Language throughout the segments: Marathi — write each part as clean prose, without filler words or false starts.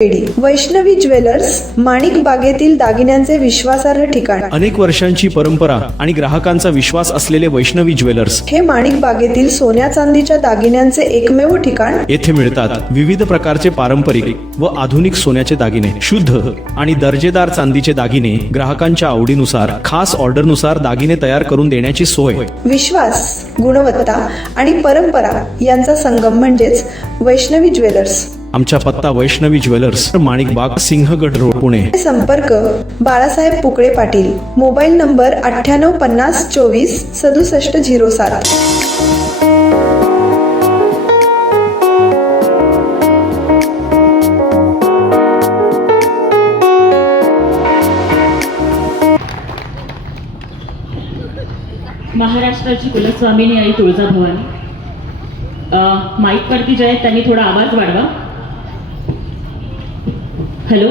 वैष्णवी ज्वेलर्स, माणिक बागेतील दागिन्यांचे विश्वासार्ह ठिकाण. अनेक वर्षांची परंपरा आणि ग्राहकांचा विश्वास असलेले वैष्णवी ज्वेलर्स हे माणिक बागेतील सोन्या चांदीच्या दागिन्यांचे एकमेव ठिकाण. येथे मिळतात विविध प्रकारचे पारंपरिक व आधुनिक सोन्याचे दागिने, शुद्ध आणि दर्जेदार चांदीचे दागिने, ग्राहकांच्या आवडीनुसार खास ऑर्डरनुसार दागिने तयार करून देण्याची सोय. विश्वास, गुणवत्ता आणि परंपरा यांचा संगम म्हणजेच वैष्णवी ज्वेलर्स. आमचा पत्ता वैष्णवी ज्वेलर्स, माणिक बाग, सिंहगड रोड, पुणे. संपर्क बाळासाहेब पुकळे पाटील. Mobile number 9850246707. महाराष्ट्राची कुलस्वामिनी आई तुळजाभवानी. माईकवरती जे आहेत त्यांनी थोडा आवाज वाढवा. हॅलो.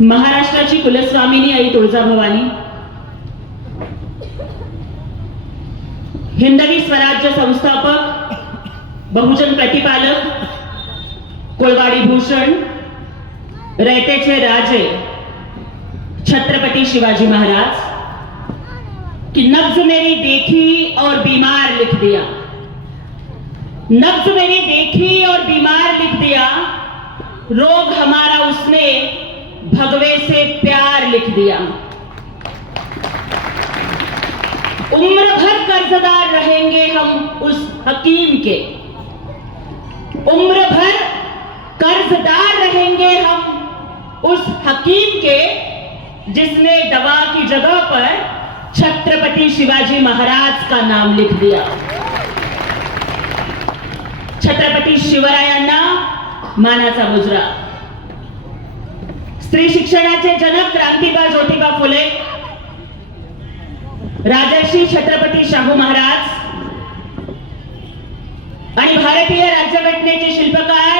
महाराष्ट्राची कुलस्वामिनी आई तुळजाभवानी, हिंदवी स्वराज्य संस्थापक, बहुजन प्रतिपालक, कोळवाडी भूषण, रयतेचे राजे छत्रपति शिवाजी महाराज कि नब्ज मेरी देखी और बीमार लिख दिया, नब्ज मेरी देखी और बीमार लिख दिया, रोग हमारा उसने भगवे से प्यार लिख दिया. उम्र भर कर्जदार रहेंगे हम उस हकीम के, उम्र भर कर्जदार रहेंगे हम उस हकीम के जिसने दवा की जगह पर छत्रपति शिवाजी महाराज का नाम लिख दिया. छत्रपति शिवरायांना मानाचा मुजरा. स्त्री शिक्षणाचे जनक क्रांतिबा ज्योतिबा फुले, राजर्षी छत्रपती शाहू महाराज आणि भारतीय राज्यघटनेचे शिल्पकार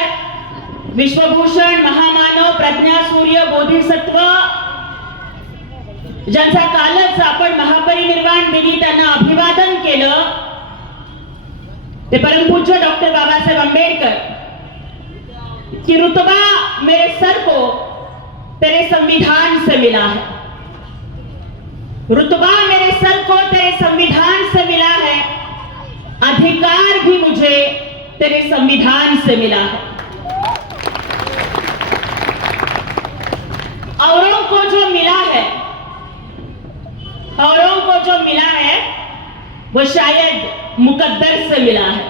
विश्वभूषण महामानव प्रज्ञासूर्य बोधिसत्व, ज्यांचा कालच आपण महापरिनिर्वाण दिनी त्यांना अभिवादन केलं, ते परमपूज्य डॉक्टर बाबासाहेब आंबेडकर कि रुतबा मेरे सर को तेरे संविधान से मिला है, रुतबा मेरे सर को तेरे संविधान से मिला है, अधिकार भी मुझे तेरे संविधान से मिला है. औरों को जो मिला है, औरों को जो मिला है वो शायद मुकद्दर से मिला है,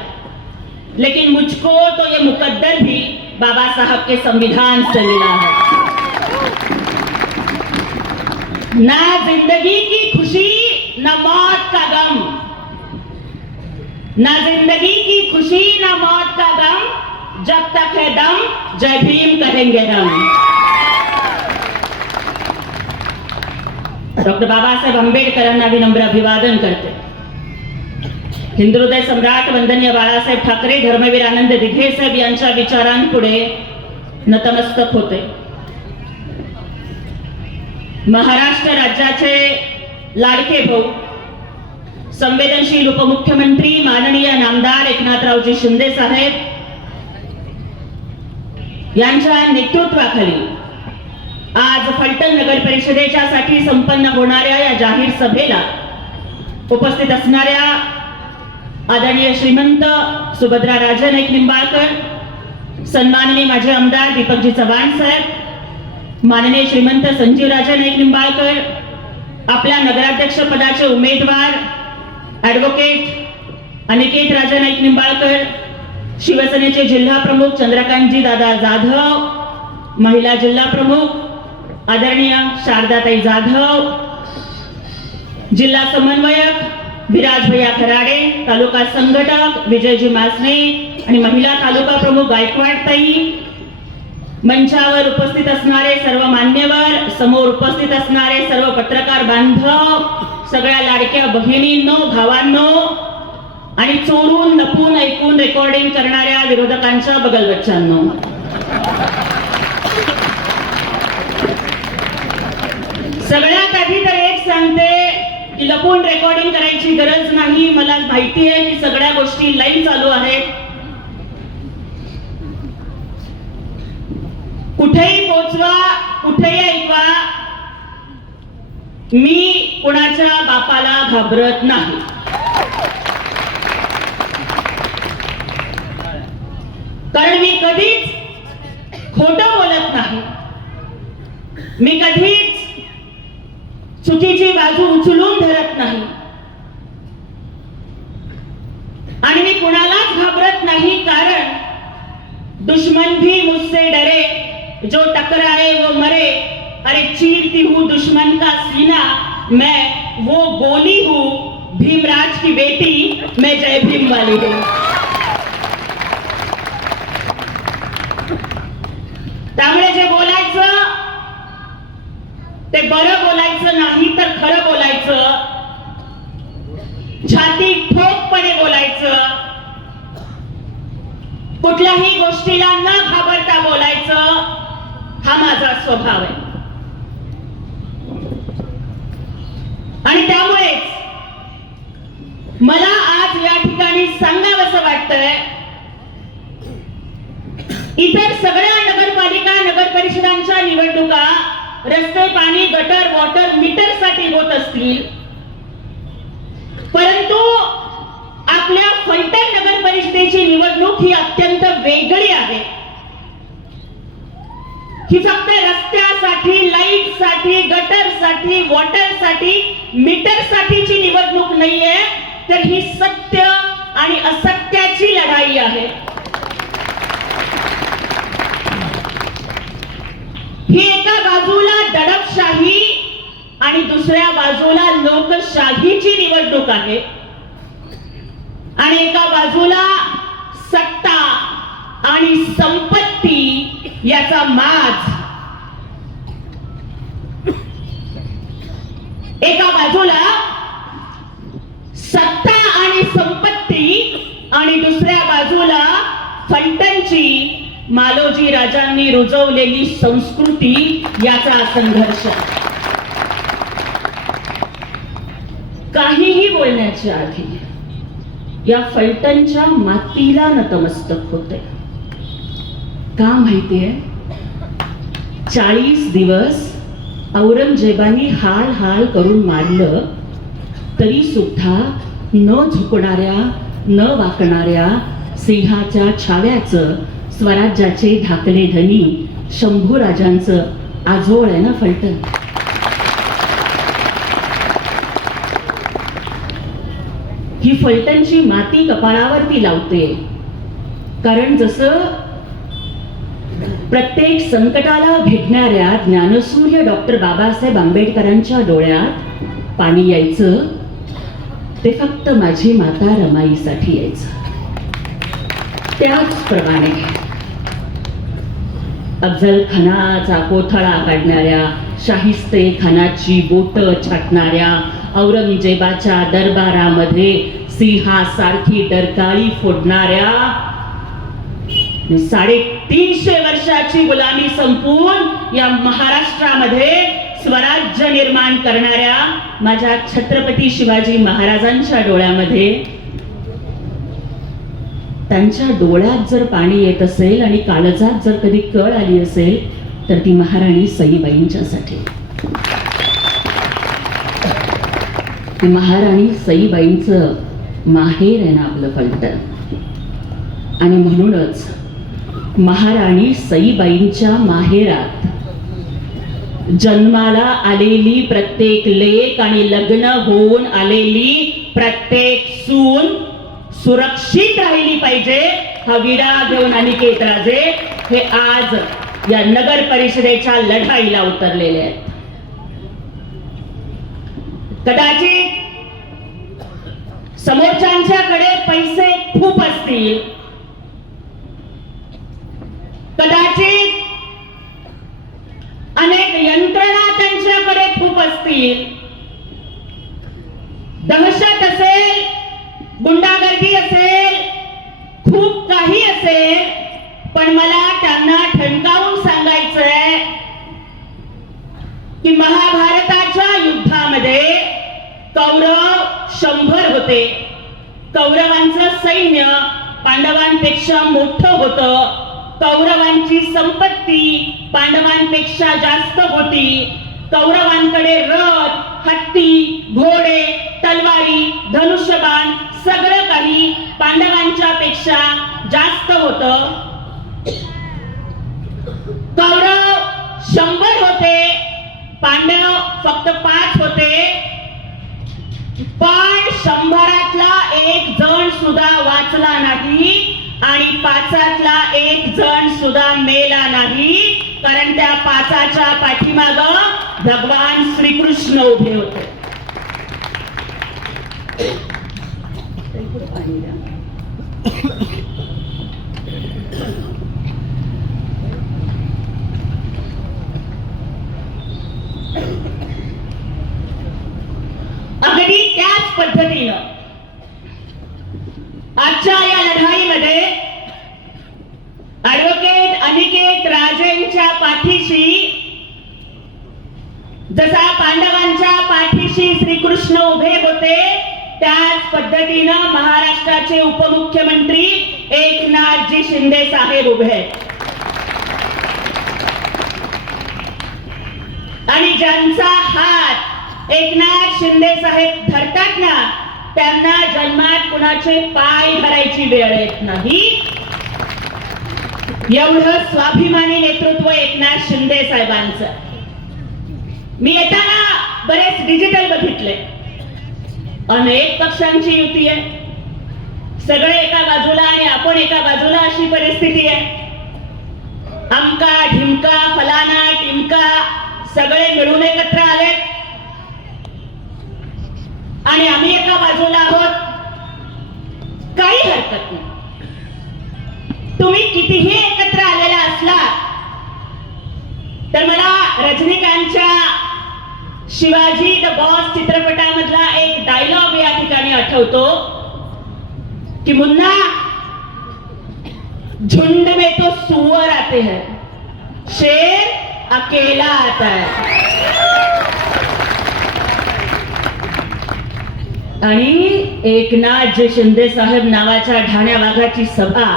लेकिन मुझको तो ये मुकद्दर भी बाबा साहब के संविधान से मिला है. ना जिंदगी की खुशी न मौत का गम, ना जिंदगी की खुशी न मौत का गम, जब तक है दम जय भीम कहेंगे हम. डॉक्टर बाबासाहेब आंबेडकरांना विनम्र अभिवादन करते. हिंदुहृदय सम्राट वंदनीय बाळासाहेब ठाकरे, धर्मवीर आनंद दिघे साहेब यांच्या विचारांपुढे नतमस्तक होते. महाराष्ट्र राज्याचे लाडके भाऊ, संवेदनशील उपमुख्यमंत्री माननीय नामदार एकनाथरावजी शिंदे साहेब यांच्या नेतृत्वाखाली आज फलटण नगर परिषदेच्या साठी संपन्न होणाऱ्या या जाहीर सभेला उपस्थित असणाऱ्या आदरणीय श्रीमंत सुभद्रा राजे नाईक निंबाळकर, सन्माननीय माझे आमदार दीपकजी चव्हाण साहेब, माननीय श्रीमंत संजीव राजे नाईक निंबाळकर, आपल्या नगराध्यक्ष पदाचे उमेदवार ॲडव्होकेट अनिकेत राजे नाईक निंबाळकर, शिवसेनेचे जिल्हा प्रमुख चंद्रकांतजी दादा जाधव, महिला जिल्हा प्रमुख आदरणीय शारदाताई जाधव, जिल्हा समन्वयक विराज भैया खराडे, तालुका संघटक विजयजी मासने आणि महिला तालुका प्रमुख गायकवाड ताई, मंचावर उपस्थित असणारे सर्व मान्यवर, समोर उपस्थित असणारे सर्व पत्रकार बांधव, सगळ्या लाडक्या बहिणींनो, भावांनो आणि चोरून लपून ऐकून रेकॉर्डिंग करणाऱ्या विरोधकांच्या बगलबच्चांनो, सगळ्यात आधी तर एक सांगते की लपून रेकॉर्डिंग करायची गरज नाही. मला माहिती आहे की सगळ्या गोष्टी लाईव्ह चालू आहेत. कुठेही पोचवा, कुठेही ऐकवा, मी कुणाच्या बापाला घाबरत नाही. कारण मी कधीच खोटं बोलत नाही. मी कधीच चुकीची बाजू उचलून धरत नाही आणि मी कुणालाच घाबरत नाही. कारण दुश्मन भी मुझसे डरे, जो टकराए वो मरे. अरे चीरती हूँ दुश्मन का सीना, मैं वो गोली हूँ, भीमराज की बेटी, मैं जय भीम वाली हूँ. त्यामुळे जे बोलायचं ते बरं बोलायचं नाही तर खरं बोलायचं, छाती ठोकपणे बोलायचं, कुठल्याही गोष्टीला न घाबरता बोलायचं, हा माझा स्वभाव आहे. आणि त्यामुळेच मला आज या ठिकाणी सांगावंसं वाटतंय, इतर सगळ्या नगरपालिका नगर परिषदांच्या निवडणुका रस्ते, पाणी, गटर, वॉटर मीटर साठी होत असतील, परंतु आपल्या फलटण नगर परिषदेची निवडणूक ही अत्यंत वेगळी आहे. ही फक्त रस्त्यासाठी, लाईटसाठी, गटरसाठी, वॉटरसाठी, मीटरसाठीची निवडणूक नाहीये, तर ही सत्य आणि असत्याची लढाई आहे. ही एका बाजूला दडपशाही आणि दुसऱ्या बाजूला लोकशाहीची निवडणूक आहे. आणि एका बाजूला सत्ता आणि संपत्ती याचा माज. एका बाजूला सत्ता आणि संपत्ती आणि दुसऱ्या बाजूला फलटणची मालोजी राजांनी रुजवलेली संस्कृती याचा संघर्ष. काहीही बोलण्याच्या आधी या फलटणच्या मातीला नतमस्तक होते. का माहितीये, 40 दिवस औरंगजेबानी हाल हाल करून मारलं तरी सुद्धा न झुकणाऱ्या, न वाकणाऱ्या सिंहाच्या छाव्याचं, स्वराज्याचे धाकले धनी शंभूराजांचं आजोळ आहे ना फलटण. ही फलटणची माती कपाळावरती लावते. कारण जसं प्रत्येक संकटाला भेटणाऱ्या ज्ञानसूर्य डॉक्टर बाबासाहेब आंबेडकरांच्या डोळ्यात पाणी यायचं, ते फक्त माझी माता रमाईसाठी यायचं. त्याचप्रमाणे अफजल खानाचा कोथळा काढणाऱ्या, शाहिस्ते खानाची बोट छाटणाऱ्या, औरंगजेबाच्या दरबारामध्ये सिंहासारखी डरकाळी फोडणाऱ्या, 350 वर्षाची गुलामी संपवून या महाराष्ट्रामध्ये स्वराज्य निर्माण करणाऱ्या माझ्या छत्रपती शिवाजी महाराजांच्या डोळ्यामध्ये, त्यांच्या डोळ्यात जर पाणी येत असेल आणि काळजात जर कधी कळ आली असेल तर ती महाराणी सईबाईंच्यासाठी. महाराणी सईबाईंचं माहेर आहे ना आपलं फलटण. आणि म्हणूनच महाराणी सईबाईंच्या माहेरात जन्माला आलेली प्रत्येक लेक आणि लग्न होऊन आलेली प्रत्येक सून सुरक्षित राहिली पाहिजे, हा विडा घेऊन अनिकेत राजे हे आज या नगर परिषदेच्या लढाईला उतरलेले आहेत. कदाचित समोरच्यांच्याकडे पैसे खूप असतील, कदाचित अनेक यंत्रणा त्यांच्याकडे खूप असतील, दहशत असेल, गुंडागर्दी असेल, खूप काही असेल, पण मला त्यांना ठणकावून सांगायचंय की महाभारताच्या युद्धामध्ये कौरव 100 होते. कौरवांचं सैन्य पांडवांपेक्षा मोठं होतं. कौरवांची संपत्ती पांडवांपेक्षा जास्त होती. कौरवांकडे रथ, हत्ती, घोडे, तलवारी, धनुष्यबाण सगळं काही पांडवांच्या पेक्षा जास्त होतं. कौरव 100 होते, पांडव फक्त 5 होते. पण 100तला 1 जण सुद्धा वाचला नाही आणि 5तला 1 जण सुद्धा मेला नाही, कारण त्या 5च्या पाठीमाग भगवान श्रीकृष्ण उभे होते. अगदी त्याच पद्धतीनं आजच्या या लढाईमध्ये ऍडव्होकेट अनिकेत राजेंच्या पाठीशी जसा पांडवांच्या पाठीशी श्रीकृष्ण उभे होते, त्याच पद्धतीनं महाराष्ट्राचे उपमुख्यमंत्री एकनाथजी शिंदे साहेब उभे आहेत. आणि ज्यांचा हात एकनाथ शिंदे साहेब धरतात ना, त्यांना जन्मात कुणाचे पाय धरायची वेळ येत नाही. एवढं स्वाभिमानी नेतृत्व एकनाथ शिंदे साहेबांचं. मी येताना बरेच डिजिटल बघितले. अनेक पक्षांची युती आहे, सगळे एका बाजूला आणि आपण एका बाजूला अशी परिस्थिती आहे. अमका ढिमका फलाना टिमका सगळे मिळून एकत्र आले आणि आम्ही एका बाजूला आहोत. काही हरकत नाही, तुम्ही कितीही एकत्र आलेला असला तर मला रजनीकांतच्या शिवाजी द बॉस चित्रपटामधला एक डायलॉग या ठिकाणी आठवतो की मुन्ना, झुंड में तो सुअर आते हैं, शेर अकेला आता है. आणि एकनाथजी शिंदे साहेब नावाच्या ढाण्या वाघाची सभा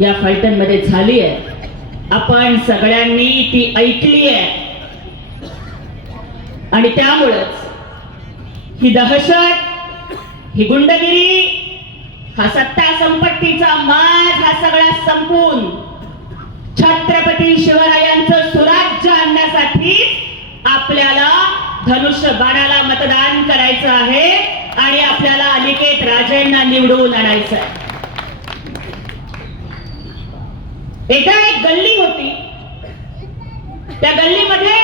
या फलटण मध्ये झाली आहे. आपण सगळ्यांनी ती ऐकली आहे आणि त्यामुळेच ही दहशत, ही गुंडगिरी, हा सत्ता संपत्तीचा माज हा सगळा संपून छत्रपती शिवरायांचं सुराज्य आणण्यासाठी आपल्याला धनुष्य बाणाला मतदान करायचं आहे आणि आपल्याला अनिकेत राजेंना निवडून आणायचं आहे. एकदा एक गल्ली होती, त्या गल्लीमध्ये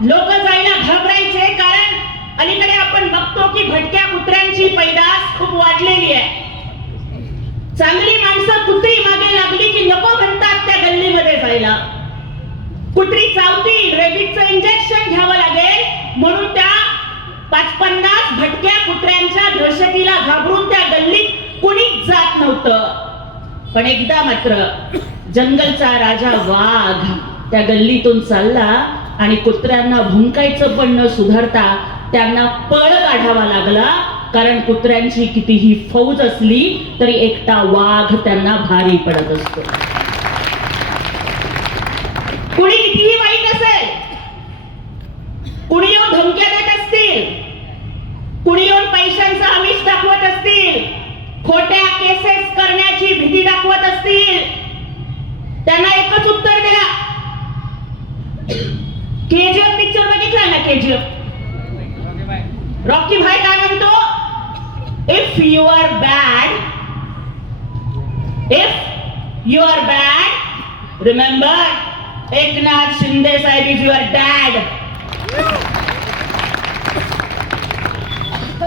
लोक जायला घाबरायचे, कारण अलीकडे आपण बघतो की भटक्या कुत्र्यांची पैदास खूप वाढलेली आहे. चांगली माणसं कुत्री मागे लागली की नको म्हणतात त्या गल्लीमध्ये जायला. कुत्री चावतील, रेबीजचं इंजेक्शन घ्यावं लागेल म्हणून त्या 50 भटक्या कुत्र्यांच्या दहशतीला घाबरून त्या गल्लीत कुणीच जात नव्हतं. पण एकदा मात्र जंगलचा राजा वाघ त्या गल्लीतून चालला आणि कुत्र्यांना भुंकायचं पण न सुधारता त्यांना पळ काढावा लागला, कारण कुत्र्यांची कितीही फौज असली तरी एकटा वाघ त्यांना भारी पडत असतो. कुणी कितीही वाईट असेल, कुणी येऊन धमक्या देत असतील, कुणी येऊन पैशांचा आमिष दाखवत असतील, खोट्या केसेस करण्याची भीती दाखवत असतील, त्यांना एकच उत्तर द्या. केजीएफ पिक्चर बघितला ना, केजीएफ रॉकी भाई काय म्हणतो, if you are bad remember Eknath Shinde साहेब इज युअर डॅड.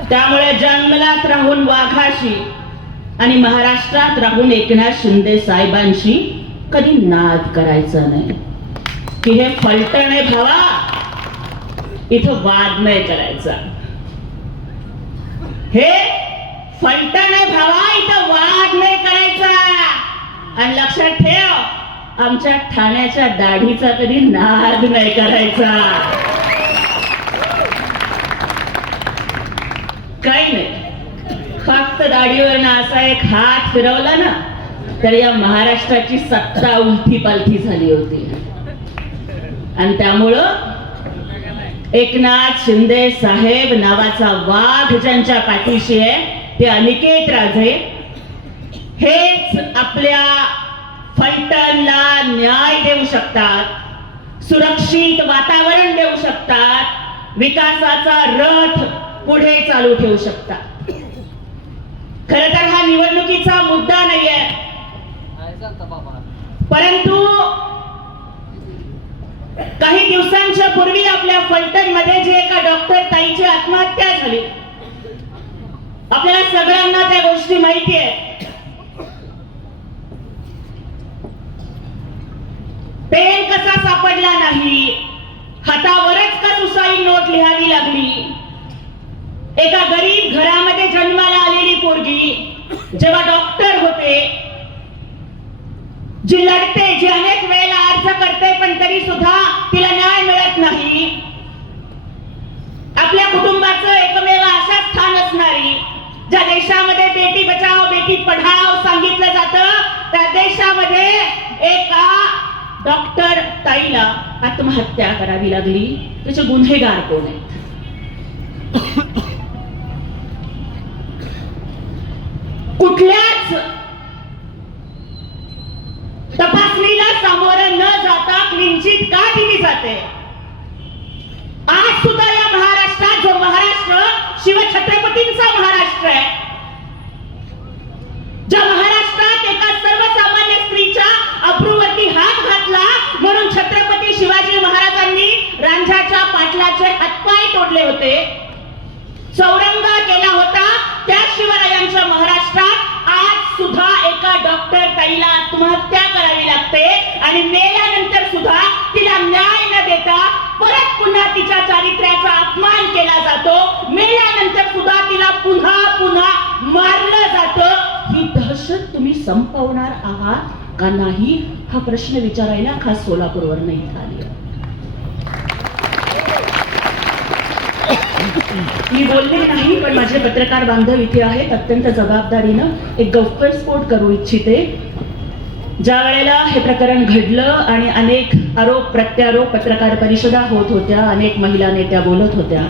त्यामुळे जंगलात राहून वाघाशी आणि महाराष्ट्रात राहून एकनाथ शिंदे साहेबांशी कधी नाद करायचा नाही. की हे फलटण आहे भावा, इथं वाद नाही करायचा. हे फलटण आहे भावा, इथं वाद नाही करायचा. आणि लक्षात ठेव, आमच्या ठाण्याच्या दाढीचा कधी नाद नाही करायचा. काही नाही, फक्त दाढीवर असा एक हात फिरवला ना तर या महाराष्ट्राची सत्ता उलथी पालथी झाली होती. आणि त्यामुळं एकनाथ शिंदे साहेब नावाचा वाघ ज्यांच्या पाठीशी आहे ते अनिकेत राजे हेच आपल्या फलटणला न्याय देऊ शकतात, सुरक्षित वातावरण देऊ शकतात, विकासाचा रथ पुढे चालू ठेवू शकतात. खरं तर हा निवडणुकीचा मुद्दा नाहीये, परंतु काही दिवसांच्या पूर्वी आपल्या फलटण मध्ये जे एका डॉक्टर ताईची आत्महत्या झाली, आपल्याला सगळ्यांना त्या गोष्टी माहिती आहे. पेन कसा सापडला नाही, हातावरच का सुसाईड नोट लिहावी लागली. एका गरीब घरामध्ये जन्माला आलेली पोरगी जेव्हा डॉक्टर होते, जी लढते, जी अनेक वेळेला अर्ज करते पण तरी सुद्धा तिला न्याय मिळत नाही. आपल्या कुटुंबाचं एकमेव आशा स्थान असणारी, ज्या देशामध्ये बेटी बचाओ बेटी पढाओ सांगितलं जातं, त्या देशामध्ये एका डॉक्टर ताईला आत्महत्या करावी लागली. त्याचे गुन्हेगार कोण आहेत? कुठल्याच तपासणीला सामोरं न जाता क्लीन चिट का दिली जाते? आज सुद्धा या महाराष्ट्रात, जो महाराष्ट्र शिवछत्रपतींचा महाराष्ट्र आहे, ज्या महाराष्ट्रात एका सर्वसामान्य स्त्रीच्या अप्रूवरती हात घातला म्हणून छत्रपती शिवाजी महाराजांनी रांझाच्या पाटलाचे हातपाय तोडले होते, चौरंग केला होता, त्या शिवरायांच्या महाराष्ट्रात आज सुद्धा एका डॉक्टर ताईला आत्महत्या करावी लागते. आणि मेल्यानंतर सुद्धा तिला न्याय न देता परत पुन्हा तिच्या चारित्र्याचा अपमान केला जातो. मेल्यानंतर सुद्धा तिला पुन्हा पुन्हा मारलं जातं. ही दहशत तुम्ही संपवणार आहात का नाही, हा प्रश्न विचारायला खास सोलापूरवरून इथं आली. मी बोलले नाही, पण माझे पत्रकार बांधव इथे आहेत. अत्यंत जबाबदारीनं एक गौप्यस्फोट करू इच्छिते. ज्या वेळेला हे प्रकरण घडलं आणि अनेक आरोप प्रत्यारोप पत्रकार परिषदा होत होत्या, अनेक महिला नेत्या बोलत होत्या,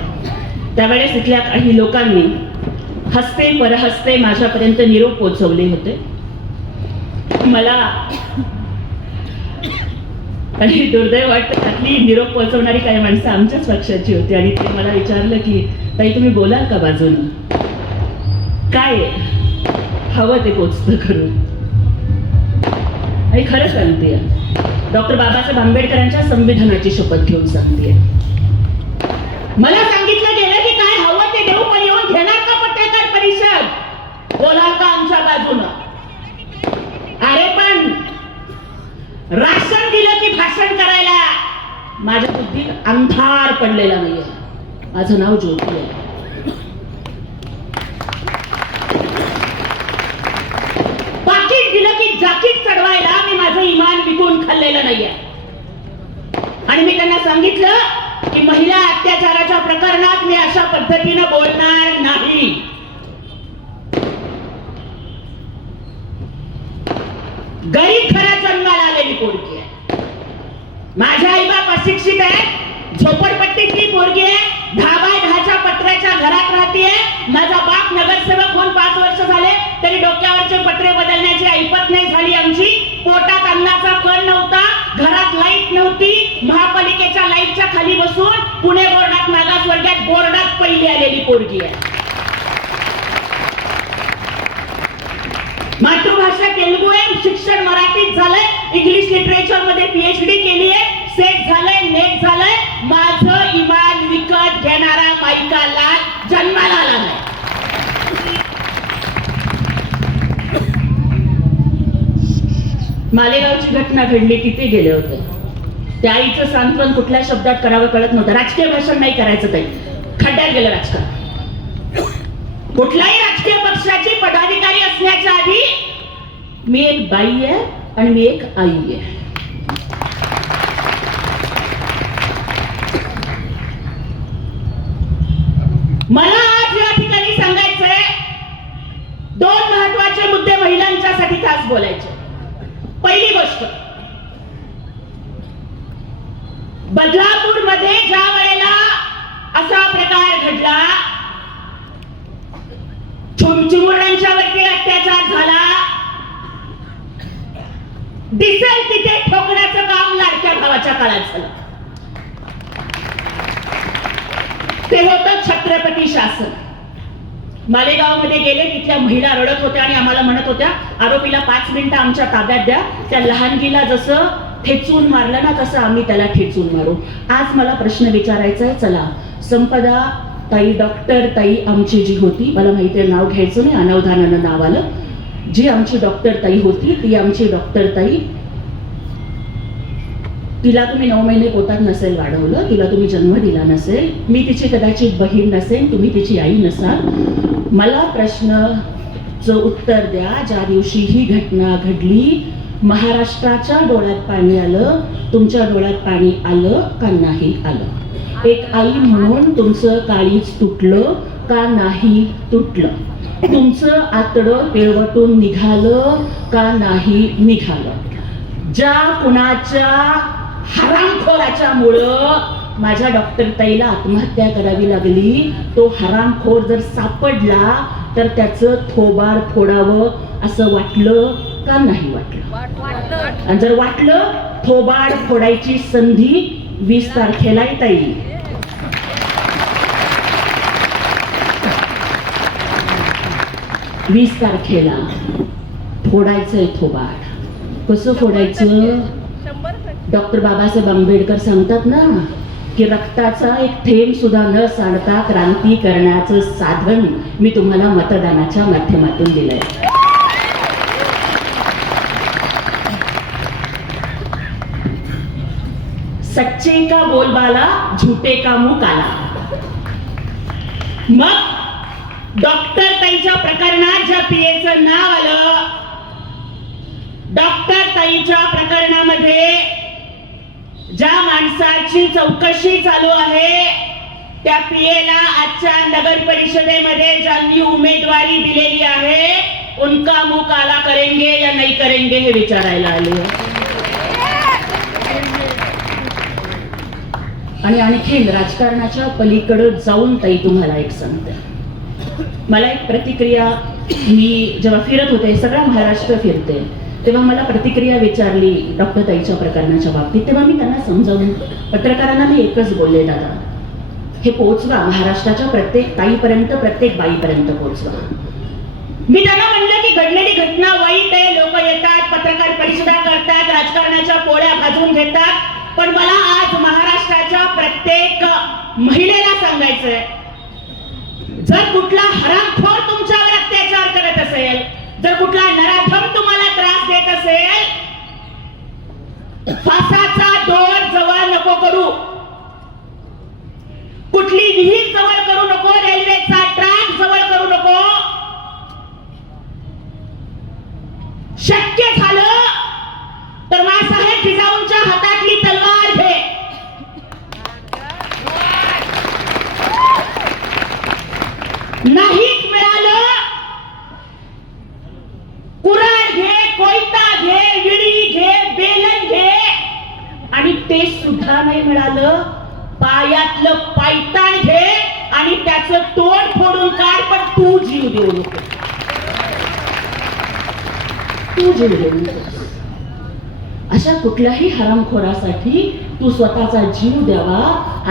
त्यावेळेस इथल्या काही लोकांनी हस्ते परहस्ते माझ्यापर्यंत निरोप पोहोचवले होते. मला आणि दुर्दैव वाटतं, त्यातली निरोप पोहोचवणारी काही माणसं आमच्याच पक्षाची होती. आणि ते मला विचारलं की ताई तुम्ही बोलाल का बाजूने, काय हवं ते पोचतं करून. आणि खरं सांगते, डॉक्टर बाबासाहेब आंबेडकरांच्या संविधानाची शपथ घेऊन सांगते, मला सांगितलं गेलं की काय हवं ते देऊ, पण येऊन घेणार का पत्रकार परिषद, बोलाल का आमच्या बाजूनं. अरे पण राशन दिलं की भाषण करायला माझ्या बुद्धीत अंधार पडलेला नाहीये. माझं नाव ज्योती आहे. पाकिट दिलं की जाकीट चढवायला मी माझं इमान विकून खाल्लेलं नाहीये. आणि मी त्यांना सांगितलं की महिला अत्याचाराच्या प्रकरणात मी अशा पद्धतीनं बोलणार नाही. गरीब घरात जन्माला आलेली पोरगी आहे. माझे आई बाप अशिक्षित आहे, झोपडपट्टीतली पोरगी आहे, 10x10च्या पत्र्याच्या घरात राहते. माझा बाप नगरसेवक होऊन 5 वर्ष झाले तरी डोक्यावरचे पत्रे बदलण्याची ऐपत नाही झाली आमची. पोटात अन्नाचा कण नव्हता, घरात लाईट नव्हती, महापालिकेच्या लाईटच्या खाली बसून पुणे बोर्डात मागासवर्गात बोर्डात पहिली आलेली पोरगी आहे. मातृभाषा तेलुगू आहे, शिक्षण मराठीत झालंय, इंग्लिश लिटरेचर मध्ये पीएचडी केली आहे, सेट झालंय, नेट झालंय. माझं इमान विकत घेणारा माईका लाल जन्माला आला नाही. मालेगावची घटना घडली, तिथे गेले होते. त्या आईचं सांत्वन कुठल्या शब्दात करावं कळत नव्हतं. राजकीय भाषण नाही करायचं, काही खड्ड्यात गेलं राजकारण. कुठल्याही राजकीय पक्षाची पदाधिकारी असण्याच्या आधी मी एक बाई आहे आणि मी एक आई आहे. मला आज या ठिकाणी सांगायचंय, 2 महत्वाचे मुद्दे महिलांच्यासाठी खास बोलायचे. बदलापूरमध्ये ज्या वेळेला असा प्रकार घडला, चिमुरड्यांच्यावरती अत्याचार झाला, दिसेल तिथे ठोकण्याचं काम लाडक्या भावाच्या काळात झालं. ते होतं छत्रपती शासन. मालेगाव मध्ये गेले, तिथल्या महिला रडत होत्या आणि आम्हाला म्हणत होत्या, आरोपीला 5 मिनिटं आमच्या ताब्यात द्या, त्या लहानगीला जसं ठेचून मारलं ना तसं आम्ही त्याला ठेचून मारू. आज मला प्रश्न विचारायचा आहे. चला, संपदा ताई, डॉक्टर ताई आमची जी होती, मला माहिती आहे नाव घ्यायचं नाही, अनवधानानं नाव आलं, जी आमची डॉक्टर ताई होती, ती आमची डॉक्टर ताई, तिला तुम्ही 9 महिने पोटात नसेल वाढवलं, तिला तुम्ही जन्म दिला नसेल, मी तिची कदाचित बहीण नसेल, तुम्ही तिची आई नसाल. मला प्रश्नाचं उत्तर द्या, ज्या दिवशी ही घटना घडली, महाराष्ट्राच्या डोळ्यात पाणी आलं, तुमच्या डोळ्यात पाणी आलं का नाही आलं? एक आई म्हणून तुमचं काळीज तुटलं का नाही तुटलं? तुमचं आतडं पिळवटून निघालं का नाही निघालं? ज्या कुणाच्या हरामखोराच्या मुळं माझ्या डॉक्टर ताईला आत्महत्या करावी लागली, तो हरामखोर जर सापडला तर त्याचं थोबाड फोडावं असं वाटलं का नाही वाटलं? आणि जर वाटलं, थोबाड फोडायची संधी 20 तारखेला ताई. वीस तारखेला फोडायचंय थोबाड. कसं फोडायचं? डॉक्टर बाबासाहेब आंबेडकर सांगतात ना की रक्ताचा एक थेंब सुद्धा न सांडता क्रांती करण्याचं साधन मी तुम्हाला मतदानाच्या माध्यमातून दिलंय. सच्चे का बोलबाला, झूठे का मुंह काला. मग डॉक्टर ताईच्या प्रकरणात ज्या पीएचं नाव आलं, डॉक्टर ताईच्या प्रकरणामध्ये ज्या माणसाची चौकशी चालू आहे, त्या पीएला आजच्या नगर परिषदेमध्ये ज्यांनी उमेदवारी दिलेली आहे, उनका मुंह काला करेंगे या नाही करेंगे हे विचारायला आले. आणि आणखीन राजकारणाच्या पलीकडे जाऊन ताई तुम्हाला एक सांगते. मला एक प्रतिक्रिया, मी जेव्हा फिरत होते, सगळा महाराष्ट्र फिरते, तेव्हा मला प्रतिक्रिया विचारली डॉक्टर ताईच्या प्रकरणाच्या बाबतीत. तेव्हा मी त्यांना समजावून, पत्रकारांना मी एकच बोलले, दादा हे पोहोचवा महाराष्ट्राच्या प्रत्येक ताईपर्यंत, प्रत्येक बाईपर्यंत पोहोचवा. मी त्यांना म्हणलं की घडलेली घटना वाईट आहे, लोक येतात, पत्रकार परिषदा करतात, राजकारणाच्या पोळ्या भाजून घेतात, पण मला आज महाराष्ट्राच्या प्रत्येक महिलेला सांगायचंय, जर कुठला हरामखोर तुमच्यावर अत्याचार करत असेल, जर कुठला नराधम तुम्हाला त्रास देत असेल, फासाचा दोर जवळ नको करू, कुठली विहीर जवळ करू नको, रेल्वेचा ट्रॅक जवळ करू नको. शक्य झालं तर मासाहेब जिजाऊंच्या हातातली तलवार घे, नाहीच मिळालं, कुऱ्हाड घे, कोयता घे, विडी घे, बेलन घे, आणि ते सुद्धा नाही मिळालं, पायातलं पायताण घे आणि त्याचं तोंड फोडून काढ, पण तू जीव देऊ नको, तू जीव देऊ नको. अशा कुठल्याही हरामखोरासाठी तू स्वतःचा जीव द्यावा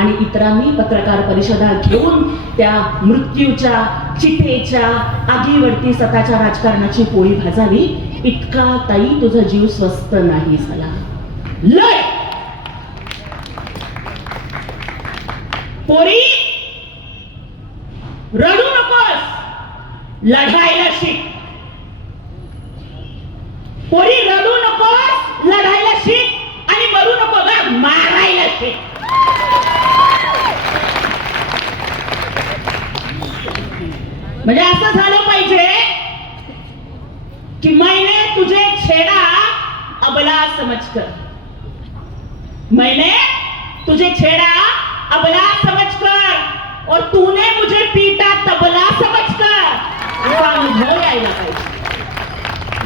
आणि इतरांनी पत्रकार परिषदा घेऊन त्या मृत्यूच्या चितेच्या आगीवरती स्वतःच्या राजकारणाची पोळी भाजावी, इतका ताई तुझा जीव स्वस्त नाही झाला. लढ पोरी, रडू नकोस, लढायला शिक. पोरी रडू नकोस, लढायला शिक आणि मरू नको ग, मारायला शिक. म्हणजे असं झालं पाहिजे कि मैंने तुझे छेड़ा अबला समझकर, मैंने तुझे छेड़ा अबला समझकर और तूने मुझे पीटा तबला समझकर, असा अनुभव यायला पाहिजे.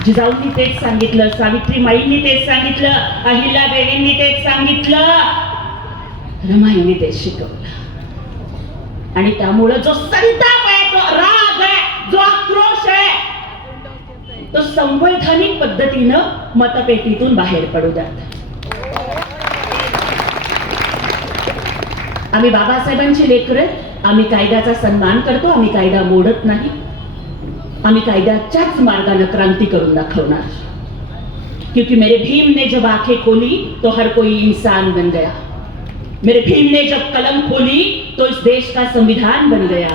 जिजाऊंनी तेच सांगितलं, सावित्रीमाईंनी तेच सांगितलं, अहिल्यादेवींनी तेच सांगितलं. रमाईने ते शिकवलं. आणि त्यामुळे जो संताप आहे, तो राग आहे, जो आक्रोश आहे, तो संवैधानिक पद्धतीनं मतपेटीतून बाहेर पडू द्यात. आम्ही बाबासाहेबांची लेकरं, आम्ही कायद्याचा सन्मान करतो, आम्ही कायदा मोडत नाही, आम्ही कायद्याच्याच मार्गाने क्रांती करून दाखवणार. क्योंकि मेरे भीम ने जब आंखें खोली तो हर कोई इंसान बन गया. मेरे भीम ने जब कलम खोली तो इस देश का संविधान बन गया.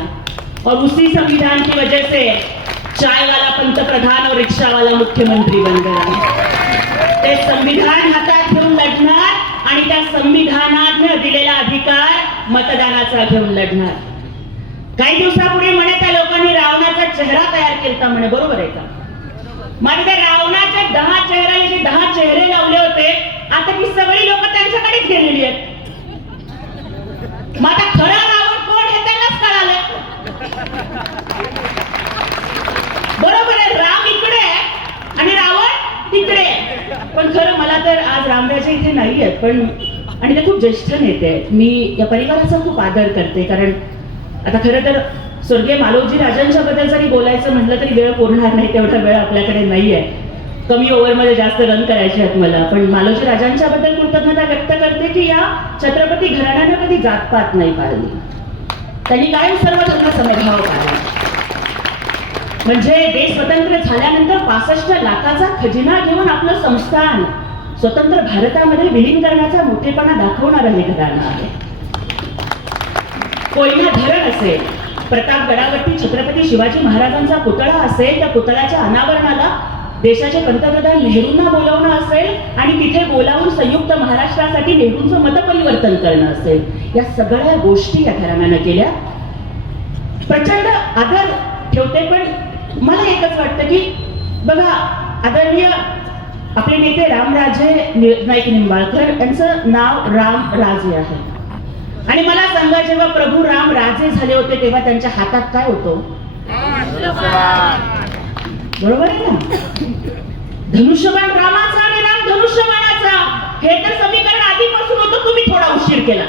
और उसी संविधान की वजह से चाय वाला पंतप्रधान और रिक्शा वाला मुख्यमंत्री बन गया. ते संविधान हातात घेऊन लढणार आणि त्या संविधानाने दिलेला अधिकार मतदानाचा घेऊन लढणार. काही दिवसापूर्वी म्हणे त्या लोकांनी रावणाचा चेहरा तयार केला म्हणे, बरोबर आहे का? माझे त्या रावणाचे 10 चेहऱ्यांचे 10 चेहरे लावले होते, आता ती सगळी लोक त्यांच्याकडेच गेलेली आहेत. मग आता खरा रावण कोण हे त्यांनाच कळालं. बरोबर आहे, राम इकडे आहे आणि रावण तिकडे आहे. पण खरं मला तर आज रामराजे इथे नाही आहेत, पण आणि ते खूप ज्येष्ठ नेते आहेत. मी या परिवाराचा खूप आदर करते, कारण आता खरं तर स्वर्गीय मालोजी राजांच्या बद्दल जरी बोलायचं म्हटलं तरी वेळ पुरणार नाही, तेवढा वेळ आपल्याकडे नाहीये. कमी ओव्हरमध्ये जास्त रन करायचे आहेत मला. पण मालोजी राजांच्या बद्दल कृतज्ञता व्यक्त करते की या छत्रपती घराण्यानं कधी जातपात नाही पाळली. त्यांनी कायम सर्व धर्म समभाव पाळला. म्हणजे देश स्वतंत्र झाल्यानंतर 65 लाखाचा खजिना घेऊन आपलं संस्थान स्वतंत्र भारतामध्ये विलीन करण्याचा मोठेपणा दाखवणारं हे घराणं आहे. कोयना धरण असेल, प्रतापगडावरती छत्रपती शिवाजी महाराजांचा पुतळा असेल, त्या पुतळ्याच्या अनावरणाला देशाचे पंतप्रधान नेहरूंना बोलावणं असेल आणि तिथे बोलावून संयुक्त महाराष्ट्रासाठी नेहरूंचं मतपरिवर्तन करणं असेल, या सगळ्या गोष्टी या घराण्यानं केल्या. प्रचंड आदर ठेवते, पण मला एकच वाटतं की बघा, आदरणीय आपले नेते रामराजे नाईक निंबाळकर यांचं नाव राम राजे आहे. आणि मला सांगा, जेव्हा प्रभू राम राजे झाले होते तेव्हा त्यांच्या हातात काय होतं? बरोबर आहे ना? धनुष्यबाण रामाचा आणि राम धनुष्यबाणाचा. हे तर समीकरण आधीपासून होतं, तुम्ही थोडा उशीर केला.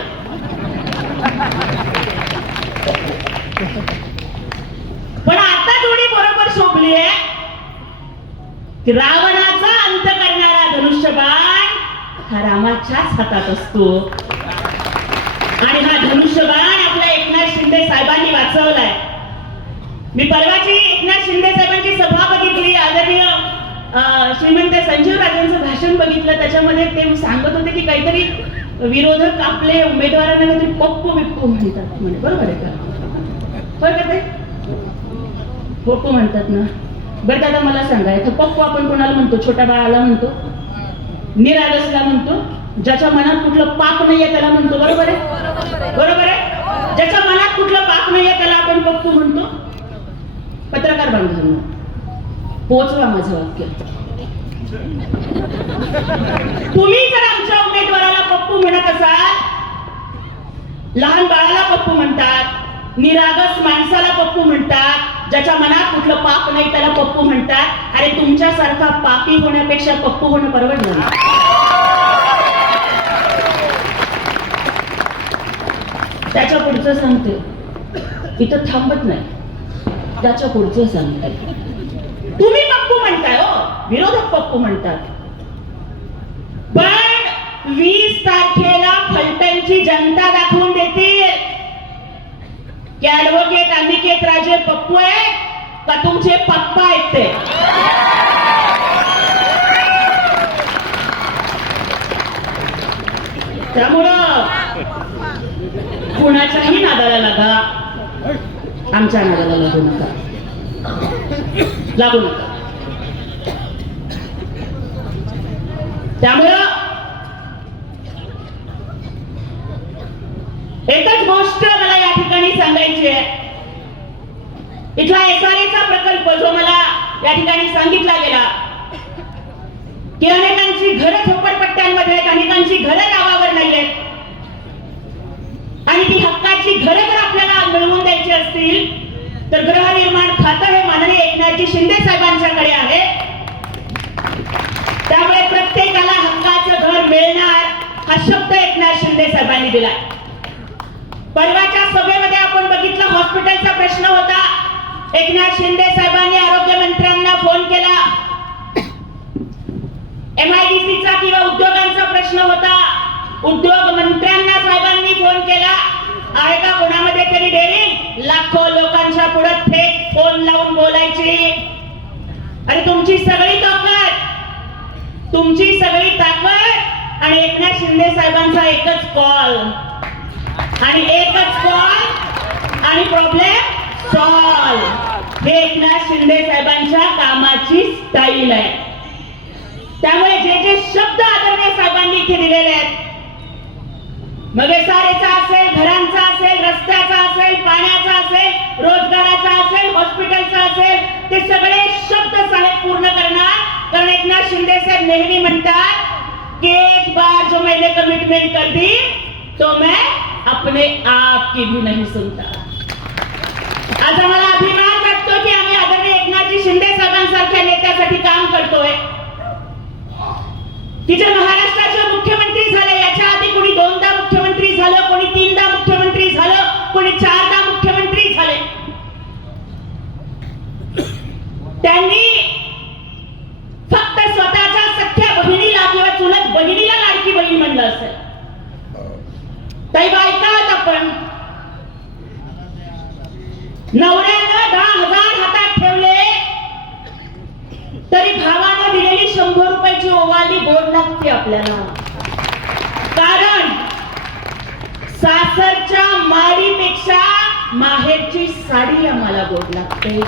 पण आता जोडी बरोबर शोभली आहे की रावणाचा अंत करणारा धनुष्यबाण हा रामाच्याच हातात असतो. आणि हा धनुष्यबाण आपल्या एकनाथ शिंदे साहेबांनी वाचवलाय. मी परवाची एकनाथ शिंदे साहेबांची सभा बघितली, आदरणीय श्रीमंत संजीव राजांचं भाषण बघितलं. त्याच्यामध्ये ते सांगत होते की काहीतरी विरोधक आपले उमेदवारांना काहीतरी पप्पू बिप्पू म्हणतात म्हणे, बरोबर आहे का? बरं का ते पप्पू म्हणतात ना? बरं दादा मला सांगा, इथं पप्पू आपण कोणाला म्हणतो? छोट्या बाळाला म्हणतो, निरागसला म्हणतो, ज्याच्या मनात कुठलं पाप नाहीये त्याला म्हणतो, बरोबर आहे? बरोबर आहे. ज्याच्या मनात कुठलं पाप नाहीये त्याला आपण पप्पू म्हणतो. पत्रकार बांधवांनो, पोचवा माझं वाक्य. तुम्ही जर आमच्या उमेदवाराला पप्पू म्हणत असाल, लहान बाळाला पप्पू म्हणतात, निरागस माणसाला पप्पू म्हणतात, ज्याच्या मनात कुठलं पाप नाही त्याला पप्पू म्हणतात. अरे तुमच्यासारखा पापी होण्यापेक्षा पप्पू होणं परवडलं. त्याच्या पुढचं सांगते, इथं थांबत नाही, त्याच्या पुढचं सांगते. तुम्ही पप्पू म्हणताय, हो विरोधक पप्पू म्हणतात, पण 20 तारखेला फलटणची जनता दाखवून देतील की ऍडव्होकेट अनिकेत राजे पप्पू आहे का तुमचे पप्पा आहेत ते. त्यामुळं कुणाच्याही नादाला लागा, आमच्या नादाला लागू नका, लागू नका. त्यामुळं एकच गोष्ट मला या ठिकाणी सांगायची आहे. इथला SRA प्रकल्प जो मला या ठिकाणी सांगितला गेला की अनेकांची घरं झोपडपट्ट्यांमध्ये आहेत, अनेकांची घरं गावावर नाहीयेत, आणि ती हक्काची घरं जर आपल्याला मिळवून द्यायची असतील तर गृहनिर्माण खातं हे माननीय एकनाथजी शिंदे साहेबांच्याकडे आहे. त्यामुळे प्रत्येकाला हक्काचं घर मिळणार हा शब्द एकनाथ एकनाथ शिंदे साहेबांनी दिला. परवाच्या सभेमध्ये आपण बघितलं, हॉस्पिटलचा प्रश्न होता. एकनाथ शिंदे साहेबांनी आरोग्य मंत्र्यांना फोन केला. MIDCचा किंवा उद्योगांचा प्रश्न होता, उद्योग मंत्र्यांना साहेबांनी फोन केला. आहे का कोणामध्ये तरी डेअरिंग? लाखो लोकांच्या पुढे थेट फोन लावून बोलायची. अरे तुमची सगळी ताकद आणि एकनाथ शिंदे साहेबांचा एकच कॉल आणि प्रॉब्लेम सॉल्व. हे एकनाथ शिंदे साहेबांच्या कामाची स्टाईल आहे. त्यामुळे जे जे शब्द आदरणीय साहेबांनी इथे दिलेले आहेत, मग SRAचा असेल, घरांचा असेल, रस्त्याचा असेल, पाण्याचा असेल, रोजगाराचा असेल, हॉस्पिटलचा असेल, ते सगळे शब्द साहेब पूर्ण करणार. कारण एकनाथ शिंदे साहेब नेहमी म्हणतात की एक बार जो मैंने कमिटमेंट कर दी तो मैं अपने आप की भी नहीं सुनता. आज आम्हाला अभिमान वाटतो की आम्ही आदरणीय एकनाथजी शिंदे साहेबांसारख्या नेत्यासाठी काम करतोय, की जे महाराष्ट्राचे मुख्यमंत्री झाले. याच्या आधी कोणी 2दा मुख्यमंत्री झालं, कोणी 3दा मुख्यमंत्री झालं, कोणी 4दा मुख्यमंत्री झाले. त्यांनी फक्त स्वतःच्या सख्या बहिणीला किंवा चुलत बहिणीला लाडकी बहीण म्हणलं असेल. ताई बायकात आपण नवऱ्यानं 10,000 हातात ठेवले तरी भावानं दिलेली 100 रुपयाची ओवाळी गोड लागते आपल्याला. कारण सासरच्या माडीपेक्षा माहेरची साडी आम्हाला गोड लागते.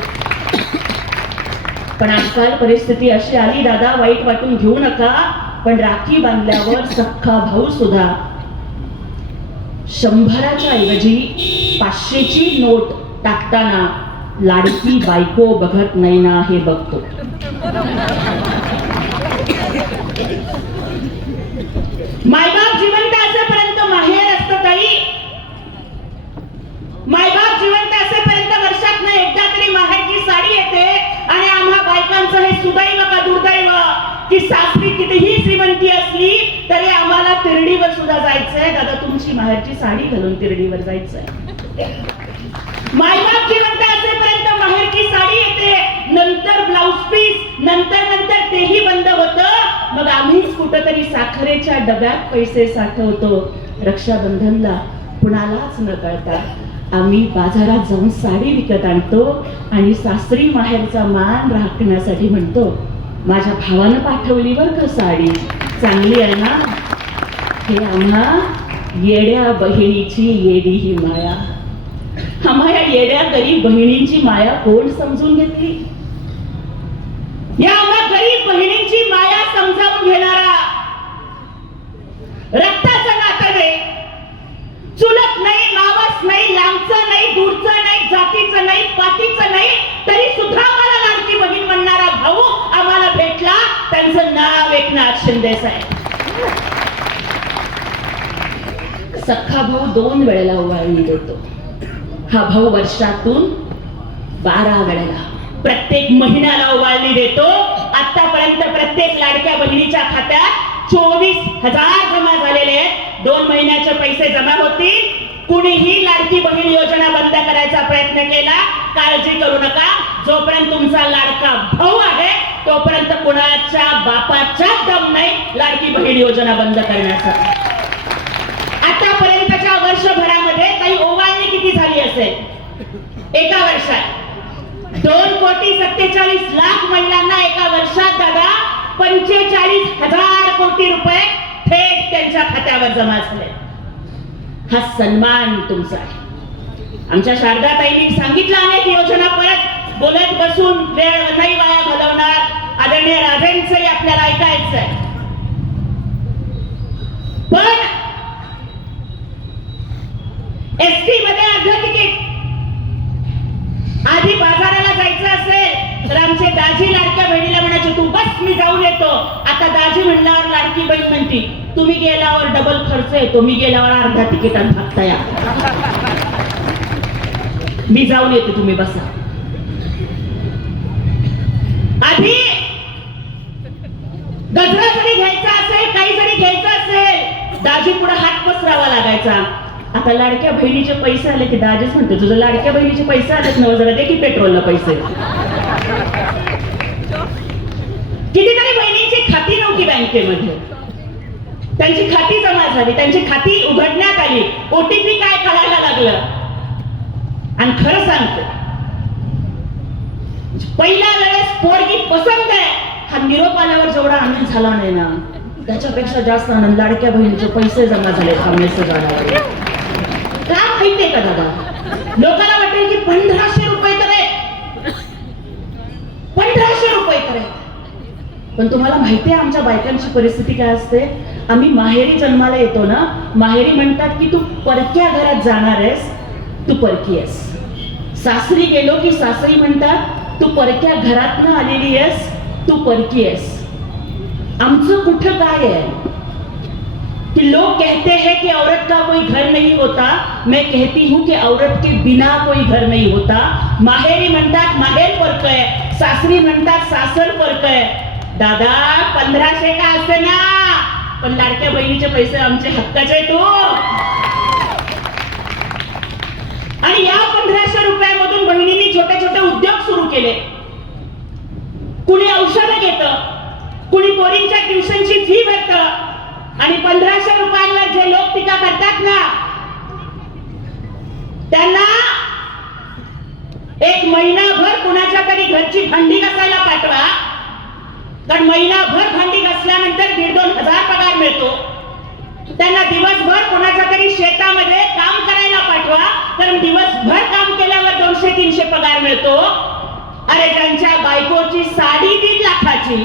पण आजकाल परिस्थिती अशी आली, दादा वाईट वाटून घेऊ नका, पण राखी बांधल्यावर सख्खा भाऊ सुद्धा 100च्या ऐवजी 500ची नोट टाकताना लाडकी बायको बघत नाही ना हे बघतो. मायबाप जिवंत असेपर्यंत माहेर असतं ताई. मायबाप जिवंत असेपर्यंत वर्षातनं एकदा तरी माहेरची साडी येते. आणि आम्हा बायकांचं हे सुदैव का दुर्दैव की सासरी कितीही श्रीमंती असली तरी आम्हाला तिरडीवर सुद्धा जायचंय. दादा तुमची माहेरची साडी घालून तिरडीवर जायचंय. मायबाप जिवंत असेपर्यंत माहेरची साडी येते, नंतर ब्लाउज पीस, नंतर तेही बंद होतं. मग आम्हीच कुठंतरी साखरेच्या डब्यात पैसे साठवतो. रक्षाबंधनला कुणालाच न कळता आम्ही बाजारात जाऊन साडी विकत आणतो आणि सासरी माहेरचा मान राखण्यासाठी म्हणतो, माझ्या भावानं पाठवली बर का साडी, चांगली आहे ना. हे आम्हा येड्या बहिणीची येडी ही माया. आम्हाला येड्या गरीब बहिणींची माया कोण समजून घेतली? या आम्हा गरीब बहिणींची माया समजावून घेणारा रक्ताचं नातं नाही, चुलत नाही, मावस नाही, लांबचं नाही, दूरचं नाही, जातीचं नाही, पातीचं नाही, तरी सुद्धा आम्हाला लाडकी बहीण म्हणणारा भाऊ आम्हाला भेटला. त्यांचं नाव एकनाथ शिंदे साहेब. सख्खा भाऊ 2 वेळेला ओवाळणी देतो. हा भाऊ वर्षातून 12 वेळेला प्रत्येक महिन्याला ओवाळणी देतो. आतापर्यंत प्रत्येक लाडक्या बहिणीच्या खात्यात 24,000 जमा झालेले आहेत. 2 महिन्याचे पैसे जमा होतील. कुणीही लाडकी बहीण योजना बंद करायचा प्रयत्न केला, काळजी करू नका. जोपर्यंत तुमचा लाडका भाऊ आहे तोपर्यंत कुणाच्या बापाच्या दम नाही लाडकी बहीण योजना बंद करण्याचा. आतापर्यंतच्या वर्षभरामध्ये काही ओवाळणी किती झाली असेल? एका वर्षात 2,47,00,000 महिलांना एका वर्षात दादा 45,000 कोटी रुपये थेट त्यांच्या खात्यावर जमा झाले. हा सन्मान तुमचा आहे. आमच्या शारदाताईंनी सांगितलं अनेक योजना, परत बोलत बसून वेळ नाही वाया घालवणार. आदरणीय राजेंचंही आपल्याला ऐकायचंय. पण एसटी मध्ये अर्ध तिकीट. आधी बाजाराला जायचं असेल तर आमचे दाजी लाडक्या बहिणीला म्हणायचे तू बस मी जाऊन येतो. आता दाजी म्हणल्यावर लाडकी बहीण म्हणती तुम्ही गेल्यावर डबल खर्च येतो, मी गेल्यावर अर्धा तिकीटात भागता या, मी जाऊन येते तुम्ही बसा. आधी गजरा जरी घ्यायचा असेल, काही जरी घ्यायचं असेल, दाजी पुढे हात पसरवून वापरावा लागायचा. आता लाडक्या बहिणीचे पैसे आले की दाजीच म्हणतो तुझं लाडक्या बहिणीचे पैसे आलेत ना जरा दे की पेट्रोलला पैसे. कितीतरी बहिणींची खाती नव्हती बँकेमध्ये, त्यांची खाती जमा झाली, त्यांची खाती उघडण्यात आली, ओटीपी काय कळायला लागलं. आणि खरं सांगते पहिल्या वेळेस पोरगी पसंत आहे हा निरोप आल्यावर जेवढा आनंद झाला नाही ना त्याच्यापेक्षा जास्त आनंद लाडक्या बहिणीचे पैसे जमा झाले हा मेसेज आल्यावर. का माहितीये का दादा, लोकांना वाटेल की 1500 रुपये तर आहे, 1500 रुपये तर आहे. पण तुम्हाला माहितीये आमच्या बायकांची परिस्थिती काय असते. आम्ही माहेरी जन्माला येतो ना, माहेरी म्हणतात की तू परक्या घरात जाणार आहेस, तू परकी आहेस. सासरी गेलो की सासरी म्हणतात तू परक्या घरातनं आलेली आहेस, तू परकी आहेस. आमचं कुठं काय आहे कि लोग कहते हैं कि औरत का कोई घर नहीं होता, मैं कहती हूं कि औरत के बिना कोई घर नहीं होता. माहेरी म्हणतात माहेर परक आहे, सासरी म्हणतात सासर परक आहे. दादा 1500 का असते ना, पण लाडक्या बहिणीचे पैसे आमचे हक्काचे तो. आणि या 1500 रुपयामधून बहिणींनी छोटे छोटे उद्योग सुरू केले. कुणी औषधं घेतं, कुणी पोरींच्या ट्युशनची फी भरतं. आणि 1500 रुपयांवर जे लोक टीका करतात ना त्यांना एक महिनाभर कुणाच्या तरी घरची भांडी घासायला पाठवा, कारण महिनाभर भांडी घासल्यानंतर 1,500-2,000 पगार मिळतो. त्यांना दिवसभर कोणाच्या तरी शेतामध्ये काम करायला पाठवा, कारण दिवसभर काम केल्यावर 200-300 पगार मिळतो. अरे ज्यांच्या बायकोची साडी 1.5 लाखाची,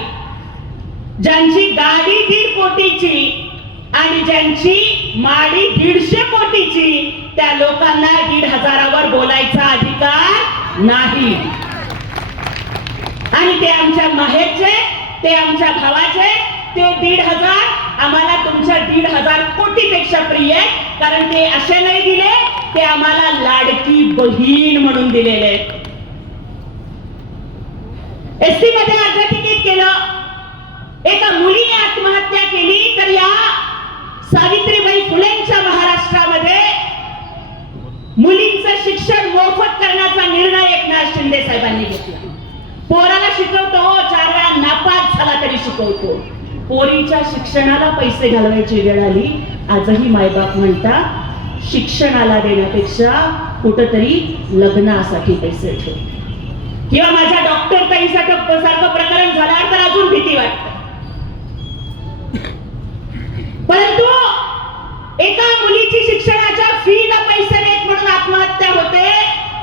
ज्यांची गाडी 1.5 कोटीची आणि ज्यांची माडी 150 कोटीची, त्या लोकांना 1,500वर बोलायचा अधिकार नाही. आणि ते आमच्या माहेरचे, ते आमच्या भावाचे, ते 1,500 आम्हाला तुमच्या 1,500 कोटीपेक्षा प्रिय आहे, कारण ते असे नाही दिले, ते आम्हाला लाडकी बहीण म्हणून दिलेले आहेत. एसटी मध्ये अर्ध तिकीट केलं, एका मुलीने आत्महत्या केली, तर या सावित्रीबाई फुलेंच्या महाराष्ट्रामध्ये मुलींचं शिक्षण मोफत करण्याचा निर्णय एकनाथ शिंदे साहेबांनी घेतला. पोराला शिकवतो, 4 वेळा नापास झाला तरी शिकवतो. पोरीच्या शिक्षणाला पैसे घालवायची वेळ आली. आजही मायबाप म्हणतात शिक्षणाला देण्यापेक्षा कुठंतरी लग्नासाठी पैसे ठेव. किंवा माझ्या डॉक्टर ताईसारखं प्रकरण झाल्यावर तर अजून भीती वाटते. परंतु एका मुलीची शिक्षणाच्या फीला पैसे नाहीत म्हणून आत्महत्या होते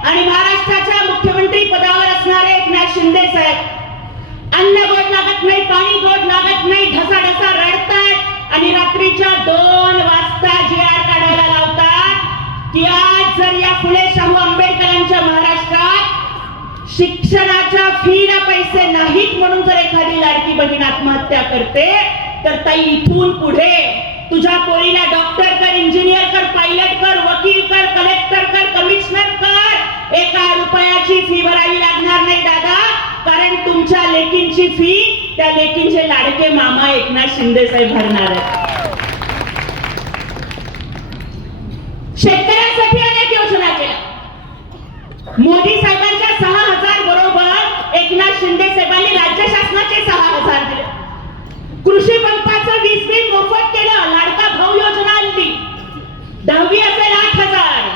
आणि महाराष्ट्राच्या मुख्यमंत्री पदावर असणारे एकनाथ शिंदे साहेब अन्न गोड लागत नाही, पाणी गोड लागत नाही, ढसाढसा रडतात आणि रात्रीच्या 2 वाजता GR काढायला लावतात की आज जर या फुले शाहू आंबेडकरांच्या महाराष्ट्रात शिक्षणाच्या फीला पैसे नाहीत म्हणून जर एखादी लाडकी बहीण आत्महत्या करते, तर ताई इथून पुढे तुझ्या पोरीला डॉक्टर कर, इंजिनियर कर, पायलट कर, वकील कर, कलेक्टर कर, कमिशनर कर, 1 रुपयाची फी भरावी लागणार नाही दादा, कारण तुमच्या लेकींची फी त्या लेकींचे लाडके मामा एकनाथ शिंदे साहेब भरणार आहेत. शेतकऱ्यांसाठी अनेक योजना केल्या. मोदी साहेबांच्या 6,000 बरोबर एकनाथ शिंदे साहेबांनी राज्य शासनाचे 6,000 दिले. कृषी पंपाचं 20 बिल मोफत केलं. लाडका भाऊ योजना आणली. 10वी असेल 8,000,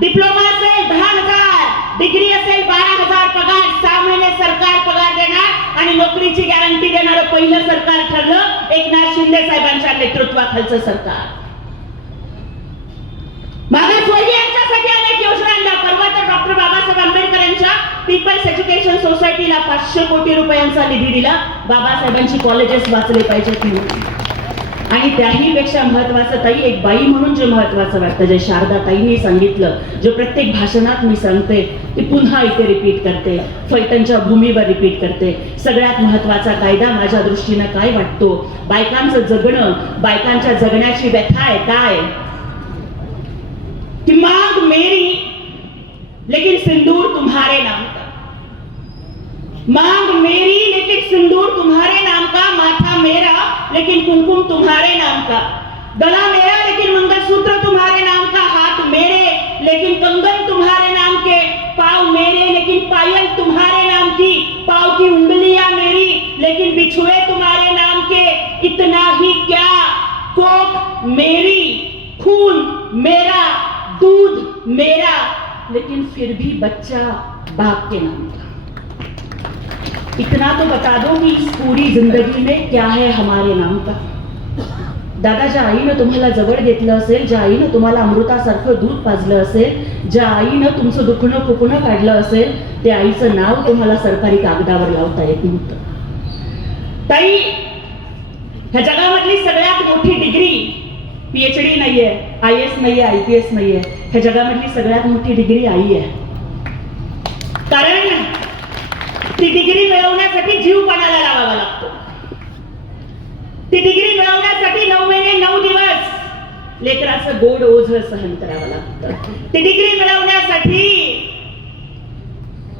डिप्लोमा असेल 10,000, डिग्री असेल 12,000 पगार. 6 महिने सरकार पगार देणार आणि नोकरीची गॅरंटी देणारं पहिलं सरकार ठरलं एकनाथ शिंदे साहेबांच्या नेतृत्वाखालचं सरकार. मागासवर्गीयांच्यासाठी अनेक योजना आणल्या. परवा तर डॉक्टर बाबासाहेब आंबेडकरांच्या पीपल्स एज्युकेशन सोसायटीला 500 कोटी रुपयांचा निधी दिला. बाबासाहेबांची कॉलेजेस वाचले पाहिजेत म्हणून. आणि त्याही पेक्षा महत्वाचं ताई, एक बाई म्हणून जे महत्वाचं वाटतं, जे शारदा ताईंनी सांगितलं, जे प्रत्येक भाषणात मी सांगते, ती पुन्हा इथे रिपीट करते, फलटणच्या भूमीवर रिपीट करते. सगळ्यात महत्वाचा कायदा माझ्या दृष्टीनं काय वाटतो, बायकांचं जगणं, बायकांच्या जगण्याची व्यथा आहे काय कि मांग मेरी लेकिन सिंदूर तुम्हारे नाम का, मांग मेरी लेकिन सिंदूर तुम्हारे नाम का, माथा मेरा लेकिन कुमकुम तुम्हारे नाम का, गला मेरा लेकिन मंगलसूत्र मंगलसूत्र तुम्हारे नाम का, हाथ मेरे लेकिन कंगन तुम्हारे नाम के, पाँव मेरे लेकिन पायल तुम्हारे नाम की, पाँव की उंगलियां मेरी लेकिन बिछुए तुम्हारे नाम के। इतना ही क्या, कोख मेरी, खून मेरा, दूध मेरा, लेकिन फिर भी बच्चा बाप के नाम का। इतना तो बता दो कि इस पूरी जिंदगी में क्या है हमारे नाम का। दादा, ज्या आईनं तुम्हाला जवळ घेतलं असेल, ज्या आईनं तुम्हाला अमृतासारखं दूध पाजलं असेल, ज्या आईनं तुमचं दुखणं खुपणं काढलं असेल, त्या आईचं नाव तुम्हाला सरकारी कागदावर लावता येत नव्हतं। ताई, ह्या जगामधली सगळ्यात मोठी डिग्री PhD नाहीये, IAS नाहीये, IPS नाहीये, ह्या जगामधली सगळ्यात मोठी डिग्री आई आहे। कारण ती डिग्री मिळवण्यासाठी जीव पणाला लावावा लागतो। ती डिग्री मिळवण्यासाठी 9 महिने 9 दिवस लेकराचं गोड ओझं सहन करावं लागतं। ती डिग्री मिळवण्यासाठी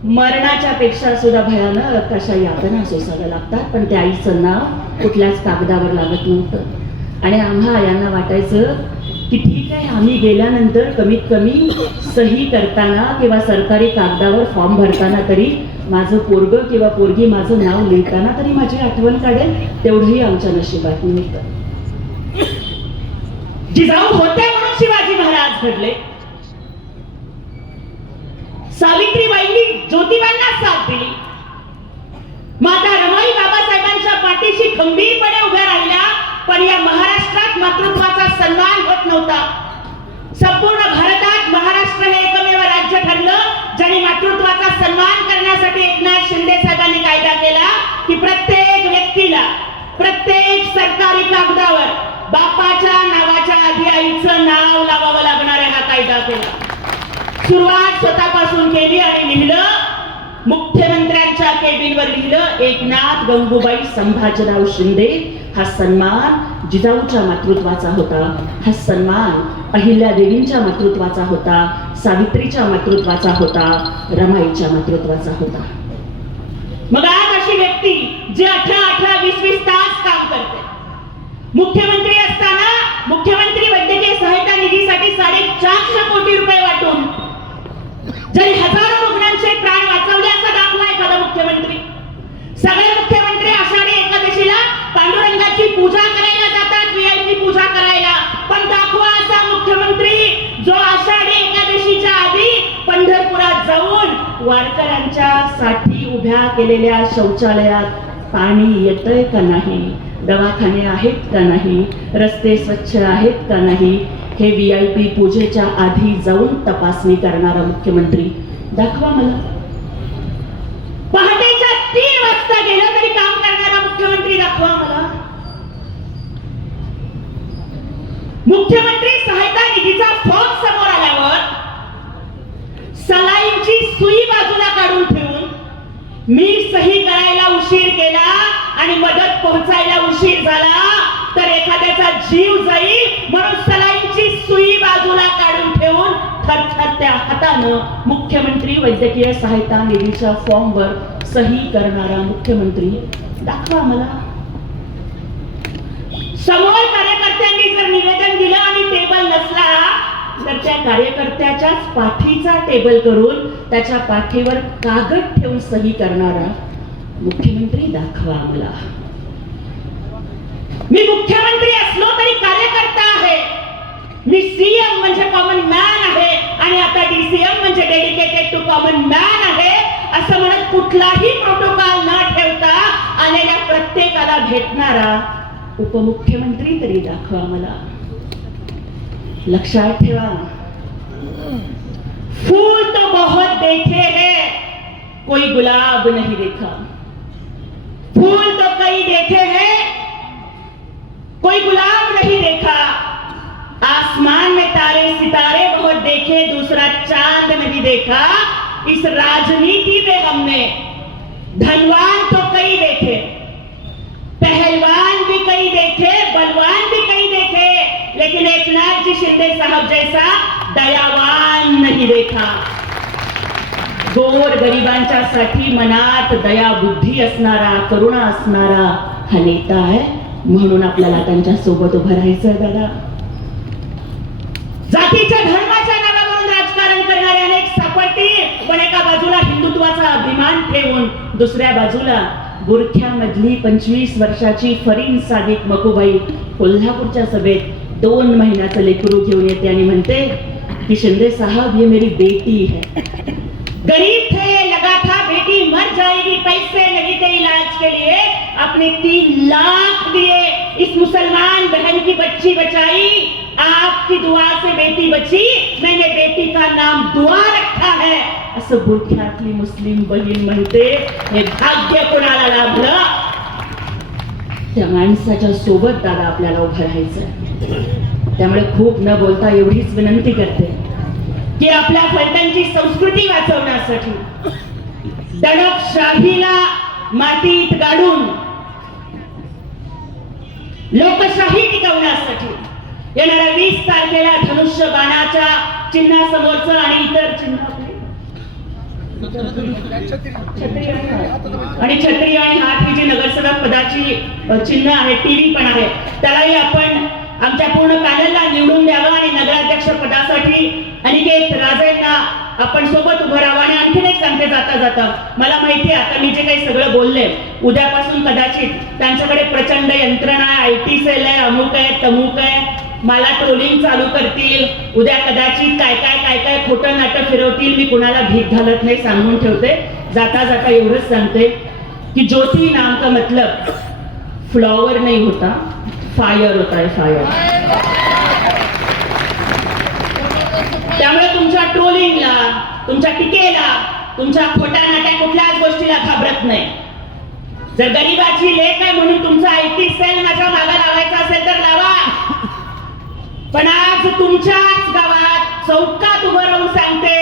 मरणाच्या पेक्षा सुद्धा भयानक अशा यातना सोसाव्या लागतात, पण त्या आईचं नाव कुठल्याच कागदावर लागत नव्हतं। आणि आम्हा यांना वाटायचं की ठीक आहे, आम्ही गेल्यानंतर कमीत कमी सही करताना किंवा सरकारी कागदावर फॉर्म भरताना तरी माझं पोरग किंवा पोरगी माझं नाव लिहिताना तरी माझी आठवण काढेल, तेवढंही आमच्या नशिबात नव्हतं। जिजाऊ होते म्हणून शिवाजी महाराज घडले। सावित्रीबाईंनी ज्योतिबांना साथ दिली। माता रमाई बाबासाहेबांच्या पाठीशी खंबीरपणे उभ्या राहिल्या, पण या महाराष्ट्रात मातृत्वाचा सन्मान होत नव्हता। संपूर्ण भारतात महाराष्ट्र हे एकमेव राज्य ठरलं ज्यांनी मातृत्वाचा सन्मान करण्यासाठी एकनाथ शिंदे साहेबांनी कायदा केला की प्रत्येक व्यक्तीला प्रत्येक सरकारी कागदावर बापाच्या नावाच्या आधी आईचं नाव लावावं लागणार आहे, हा कायदा केला। सुरुवात स्वतःपासून केली आणि लिहिलं, मुख्यमंत्र्यांच्या केबिनवर लिहिलं, एकनाथ गंगूबाई संभाजीराव शिंदे। हा सन्मान जिजाऊच्या मातृत्वाचा होता, हा सन्मान अहिल्यादेवींच्या मातृत्वाचा होता, सावित्रीच्या मातृत्वाचा होता, रमाईच्या मातृत्वाचा होता। मग आज अशी व्यक्ती जी 18-18, 20-20 तास काम करते, मुख्यमंत्री असताना मुख्यमंत्री वैद्यकीय सहायता निधीसाठी 450 कोटी रुपये वाटून जरी हजारो रुग्णांचे प्राण वाचवले असा दाखला एखादा मुख्यमंत्री। सगळे मुख्यमंत्री आषाढी एकादशीला पांडुरंगाची पूजा करायला जातात, VIP पूजा करायला, पण दाखवा असा मुख्यमंत्री जो आषाढी एकादशीच्या आधी पंढरपुरात जाऊन वारकऱ्यांच्या साठी उभ्या केलेल्या शौचालयात पाणी येतंय का नाही, दवाखाने आहेत का नाही, रस्ते स्वच्छ आहेत का नाही, हे VIP पूजेच्या आधी जाऊन तपासणी करणारा मुख्यमंत्री दाखवा मला। पहाटेच्या 3 वाजता गेलं तरी काम करणारा मुख्यमंत्री दाखवा मला। मुख्यमंत्री सहायता निधीचा फॉर्म समोर आल्यावर सलाईंची सुई बाजूला काढून ठेवून मी सही करायला उशीर केला आणि मदत पोहोचायला उशीर झाला तर एखाद्याचा जीव जाईल म्हणून सलाईंची सुई बाजूला काढून ठेवून थरथरत्या हातानं मुख्यमंत्री वैद्यकीय सहायता निधीच्या फॉर्मवर सही करणारा मुख्यमंत्री दाखवा मला। समोर कार्यकर्त्यांनी जर निवेदन दिलं आणि टेबल नसला तर त्या कार्यकर्त्याच्याच पाठीचा टेबल करून त्याच्या पाठीवर कागद ठेवून सही करणारा मुख्यमंत्री दाखवा मला। मी मुख्यमंत्री असलो तरी कार्यकर्ता आहे, मी CM म्हणजे कॉमन मॅन आहे आणि आता DCM म्हणजे डेडिकेटेड टू कॉमन मॅन आहे असं म्हणत कुठलाही प्रोटोकॉल न ठेवता आलेल्या प्रत्येकाला भेटणारा उपमुख्यमंत्री तरी दाखवा मला। लक्षात ठेवा, फूल तो बहुत देखे हैं, कोई गुलाब नहीं देखा। फूल तो कई देखे हैं, कोई गुलाब नहीं देखा। आसमान में तारे सितारे बहुत देखे, दूसरा चांद नहीं देखा। इस राजनीति में हमने धनवान तो कई देखे, पहलवान भी कई देखे, बलवान भी कई देखे, लेकिन एकनाथ जी शिंदे साहब जैसा दयावान नहीं देखा। गोर गरिबांच्या साठी मनात दया बुद्धी असणारा, करुणा असणारा हा नेता आहे, म्हणून आपल्याला त्यांच्या सोबत उभं राहायचं दादा। जातीच्या धर्माच्या नावावरून राजकारण करणारे अनेक सापडतील, पण एका बाजूला हिंदुत्वाचा अभिमान ठेवून दुसऱ्या बाजूला बुरख्यामधली 25 वर्षाची फरीन सादिक मकुबाई कोल्हापूरच्या सभेत 2 महिन्याचं लेकरू घेऊन येते आणि म्हणते की शिंदे साहब ये मेरी बेटी है, गरीब थे लगा था बेटी मर जाएगी, पैसे नहीं थे इलाज के लिए, अपने 3 लाख दिए, इस मुसलमान बहन की बच्ची बचाई, आपकी दुआ से बेटी बची, मैंने बेटी का नाम दुआ रखा है, असं बुरख्यातली मुस्लिम बहीण म्हणते. हे भाग्य कोणाला लाभलं? त्या माणसाच्या सोबत दादा आपल्याला उभं राहायचं. त्यामुळे खूप न बोलता एवढीच विनंती करते की आपल्या फलटणची संस्कृती वाचवण्यासाठी, दडपशाहीला मातीत गाडून लोकशाही टिकवण्यासाठी येणाऱ्या 20 तारखेला धनुष्य बाणाच्या चिन्हासमोरचं आणि इतर चिन्ह छत्री आणि हात ही जी नगरसेवक पदाची चिन्ह आहे, टीव्ही पण आहे, त्यालाही आपण आमच्या पूर्ण पॅनलला निवडून द्यावं आणि नगराध्यक्ष पदासाठी अनिकेत राजेंना आपण सोबत उभं राहावं. आणि आणखीन एक सांगते जाता जाता, मला माहिती आहे आता मी जे काही सगळं बोलले, उद्यापासून कदाचित त्यांच्याकडे प्रचंड यंत्रणा आहे, IT सेल आहे, अमुक आहे, तमुक आहे, मला ट्रोलिंग चालू करतील, उद्या कदाचित काय काय खोटं नाटक फिरवतील. मी कुणाला भीक घालत नाही, सांगून ठेवते. जाता जाता एवढंच सांगते की ज्योति नाम का मतलब फ्लॉवर नहीं होता, फायर होता है, फायर. त्यामुळे तुमच्या ट्रोलिंगला, तुमच्या टीकेला, तुमच्या खोट्या नाट्या कुठल्याच गोष्टीला घाबरत नाही. जर गरीबाची लेख आहे म्हणून तुमचा IT सेल माझ्या मागे लावायचा असेल तर लावा, पण आज तुमच्याच गावात चौकात उभं राहून सांगते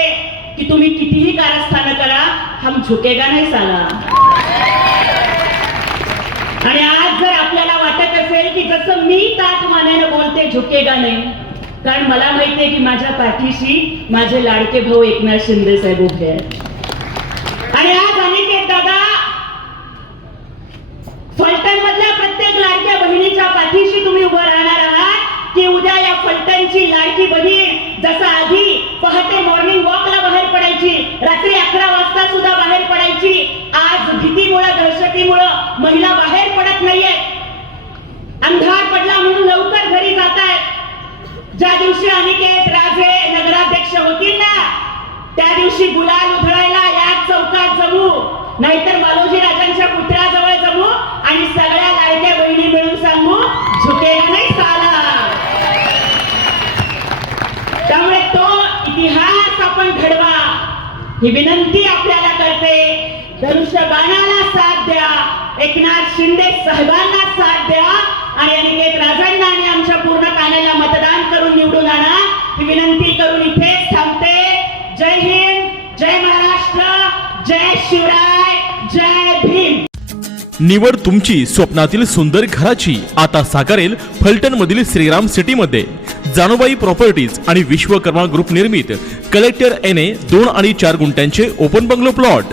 की तुम्ही कितीही कारस्थान करा, हम झुकेगा नाही साला. आणि आज जर आपल्याला वाटत असेल की जसं मी ताठ मानेनं बोलते झुकेगा नाही, कारण मला माहितीये की माझ्या पाठीशी माझे लाडके भाऊ एकनाथ शिंदे साहेब उभे आहेत. आणि आज अनिकेत दादा फलटण मधल्या प्रत्येक लाडक्या बहिणीच्या पाठीशी तुम्ही उभं राहणार आहात की उद्या या फलटणची लाडकी बहीण जसं आधी पहाटे मॉर्निंग वॉकला बाहेर पडायची, रात्री 11 वाजता सुद्धा बाहेर पडायची, आज भीतीमुळे दहशतीमुळे महिला बाहेर पडत नाहीयेत, अंधार पडला म्हणून लवकर घरी जात आहेत. ज्या दिवशी अनिकेत राजे नगराध्यक्ष होतील ना, त्या दिवशी गुलाल उधळायला या चौकात जमू, नाहीतर मालोजी राजांच्या पुतळ्याजवळ जमू आणि सगळ्या लाडक्या बहिणी मिळून सांगू झुकेगा नाही साला. त्यामुळे तो इतिहास आपण घडवा ही विनंती आपल्याला करते. धनुष्य बाणाला साथ द्या, एकनाथ शिंदे साहेबांना साथ द्या आणि अनिकेत राजांना आणि आमच्या पूर्ण पॅनलला मतदान करून निवडून आणा ही विनंती करून इथेच थांबते. जय हिंद, जय महाराष्ट्र, जय शिवराय, जय भीम. निवड तुमची स्वप्नातील सुंदर घराची आता साकारेल फलटण मधील श्रीराम सिटी मध्ये. जानुबाई प्रॉपर्टीज आणि विश्वकर्मा ग्रुप निर्मित कलेक्टर NA 2 आणि 4 गुंठ्यांचे ओपन बंगलो प्लॉट.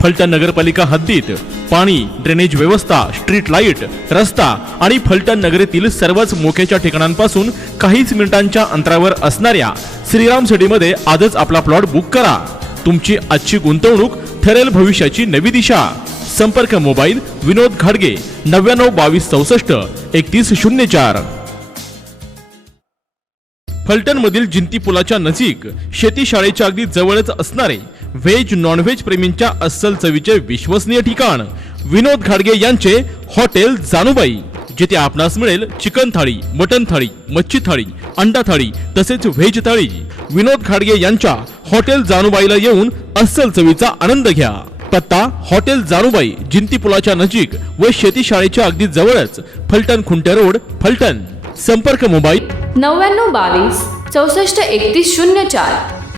फलटण नगरपालिका हद्दीत पाणी, ड्रेनेज व्यवस्था, स्ट्रीट लाईट, रस्ता आणि फलटण नगरीतील सर्वच मोक्याच्या ठिकाणांपासून काहीच मिनिटांच्या अंतरावर असणाऱ्या श्रीराम सिटी मध्ये आजच आपला प्लॉट बुक करा. तुमची आजची गुंतवणूक ठरेल भविष्याची नवी दिशा. संपर्क मोबाईल विनोद घाडगे 99 22 64 31 04. फलटण मधील जिंती पुलाच्या नजीक शेती शाळेच्या अगदी जवळच असणारे व्हेज नॉन व्हेज प्रेमींच्या अस्सल चवीचे विश्वसनीय ठिकाण विनोद घाडगे यांचे हॉटेल जानुबाई, जिथे आपणास मिळेल चिकन थाळी, मटन थाळी, मच्छी थाळी, अंडा थाळी तसेच व्हेज थाळी. विनोद घाडगे यांच्या हॉटेल जानुबाईला येऊन अस्सल चवीचा आनंद घ्या. पत्ता हॉटेल जानुबाई, जिंती पुलाच्या नजीक व शेती शाळेच्या अगदी जवळच, फलटण खुंटे रोड, फलटण. संपर्क मोबाईल 99 22 64 31 04.